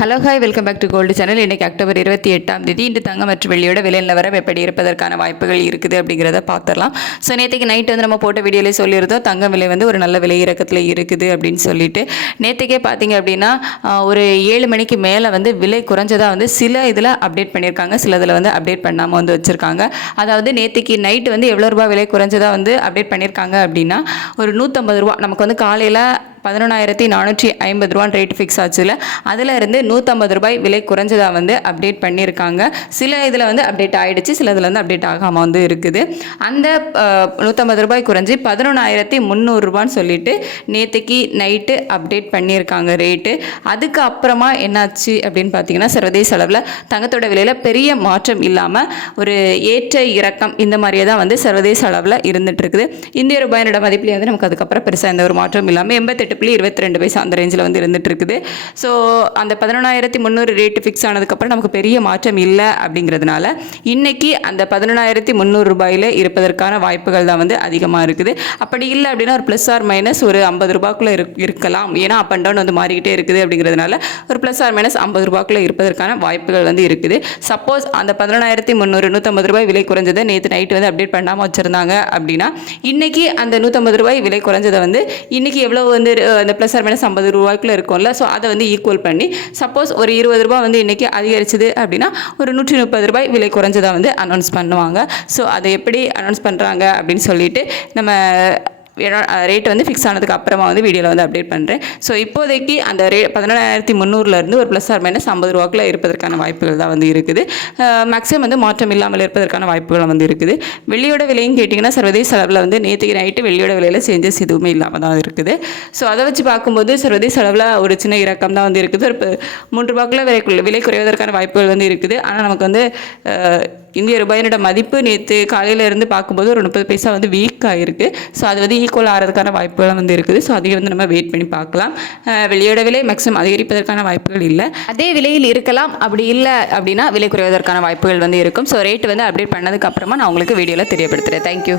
Hello hi welcome back to gold channel. இன்றைக்கி October 28ஆம் தேதி இன்று தங்கம் மற்றும் வெள்ளியோட விலை நிலவரம் எப்படி இருப்பதற்கான வாய்ப்புகள் இருக்குது அப்படிங்கிறத பார்த்துடலாம். ஸோ நேற்றுக்கு நைட்டு வந்து நம்ம போட்ட வீடியோலேயே சொல்லியிருந்தோம் தங்கம் விலை வந்து ஒரு நல்ல விலை இறக்கத்தில் இருக்குது அப்படின்னு சொல்லிட்டு. நேற்றுக்கே பார்த்தீங்க அப்படின்னா ஒரு 7 மணிக்கு மேலே வந்து விலை குறைஞ்சதாக வந்து சில இதில் அப்டேட் பண்ணியிருக்காங்க, சில இதில் வந்து அப்டேட் பண்ணாமல் வந்து வச்சுருக்காங்க. அதாவது நேற்றுக்கு நைட்டு வந்து எவ்வளோ ரூபா விலை குறைஞ்சதாக வந்து அப்டேட் பண்ணியிருக்காங்க அப்படின்னா ஒரு 150 ரூபா. நமக்கு வந்து காலையில் 11,450 ரூபான்னு ரேட் ஃபிக்ஸ் ஆச்சுல, அதில் இருந்து 150 ரூபாய் விலை குறைஞ்சதாக வந்து அப்டேட் பண்ணியிருக்காங்க. சில இதில் வந்து அப்டேட் ஆகிடுச்சு, சில இதில் வந்து அப்டேட் ஆகாமல் வந்து இருக்குது. அந்த 150 ரூபாய் குறைஞ்சி 11,300 ரூபான்னு சொல்லிட்டு நேற்றுக்கு நைட்டு அப்டேட் பண்ணியிருக்காங்க ரேட்டு. அதுக்கு அப்புறமா என்னாச்சு அப்படின்னு பார்த்தீங்கன்னா, சர்வதேச அளவில் தங்கத்தோட விலையில் பெரிய மாற்றம் இல்லாமல் ஒரு ஏற்ற இறக்கம் இந்த மாதிரியே தான் வந்து சர்வதேச அளவில் இருந்துட்டு இருக்குது. இந்திய ரூபாயோட மதிப்பிலே வந்து நமக்கு அதுக்கப்புறம் பெருசாக எந்த ஒரு மாற்றம் இல்லாமல் 88.22 பைசா அந்த ரேஞ்சில் வந்து இருந்துட்டு இருக்குது. ஸோ அந்த 11,300 ரேட்டு ஃபிக்ஸ் ஆனதுக்கப்புறம் நமக்கு பெரிய மாற்றம் இல்லை அப்படிங்கிறதுனால இன்னைக்கு அந்த 11,300 ரூபாயில் இருப்பதற்கான வாய்ப்புகள் தான் வந்து அதிகமாக இருக்குது. அப்படி இல்லை அப்படின்னா ஒரு ப்ளஸ் ஆர் மைனஸ் ஒரு 50 ரூபாய்க்குள்ளே இருக்கலாம். ஏன்னா அப் அண்ட் டவுன் வந்து மாறிக்கிட்டே இருக்குது அப்படிங்கிறதுனால ஒரு ப்ளஸ் ஆர் மைனஸ் 50 ரூபாய்க்குள்ளே இருப்பதற்கான வாய்ப்புகள் வந்து இருக்குது. சப்போஸ் அந்த 11,300 150 ரூபாய் விலை குறைஞ்சதை நேற்று நைட்டு வந்து அப்டேட் பண்ணாமல் வச்சுருந்தாங்க அப்படின்னா இன்னைக்கு அந்த 150 ரூபாய் விலை குறைஞ்சதை வந்து இன்னைக்கு எவ்வளோ வந்து அந்த ப்ளஸ் ஆர் மைனஸ் 50 ரூபாய்க்குள்ள இருக்கும்ல, ஸோ அதை வந்து ஈக்குவல் பண்ணி சப்போஸ் ஒரு 20 ரூபாய் வந்து இன்றைக்கி அதிகரிச்சுது அப்படின்னா ஒரு 130 ரூபாய் விலை குறைஞ்சதாக வந்து அனௌன்ஸ் பண்ணுவாங்க. ஸோ அதை எப்படி அனௌன்ஸ் பண்ணுறாங்க அப்படின்னு சொல்லிட்டு நம்ம ரேட் வந்து ஃபிக்ஸ் ஆனதுக்கு அப்புறமா வந்து வீடியோவில் வந்து அப்டேட் பண்ணுறேன். ஸோ இப்போதைக்கு அந்த 11,300 ஒரு ப்ளஸ் ஆர் மைனஸ் 50 ரூபாய்க்குள்ள இருப்பதற்கான வாய்ப்புகள் தான் வந்து இருக்குது. மேக்ஸிமம் வந்து மாற்றம் இல்லாமல் இருப்பதற்கான வாய்ப்புகள் வந்து இருக்குது. வெள்ளியோட விலையும் கேட்டிங்கன்னா சர்வதேச அளவில் வந்து நேற்றுக்கு நைட்டு வெள்ளியோட விலையில் சேஞ்சஸ் எதுவுமே இல்லாமல் தான் இருக்குது. ஸோ அதை வச்சு பார்க்கும்போது சர்வதேச அளவில் ஒரு சின்ன இறக்கம் தான் வந்து இருக்குது. ஒரு 3 ரூபாய்க்குள்ள விலை குறைவதற்கான வாய்ப்புகள் வந்து இருக்குது. ஆனால் நமக்கு வந்து இந்திய ரூபாயினோட மதிப்பு நேற்று காலையில் இருந்து பார்க்கும்போது ஒரு 30 பைசா வந்து வீக் ஆகிருக்கு. ஸோ அது வந்து ஈக்குவல் ஆகிறதுக்கான வாய்ப்புகள் வந்து இருக்குது. ஸோ அதையும் வந்து நம்ம வெயிட் பண்ணி பார்க்கலாம். வெள்ளியோட விலை மேக்ஸிமம் அதிகரிப்பதற்கான வாய்ப்புகள் இல்லை, அதே விலையில் இருக்கலாம். அப்படி இல்லை அப்படின்னா விலை குறைவதற்கான வாய்ப்புகள் வந்து இருக்கும். ஸோ ரேட் வந்து அப்டேட் பண்ணதுக்கு அப்புறமா நான் உங்களுக்கு வீடியோவில் தெரியப்படுத்துகிறேன். தேங்க்யூ.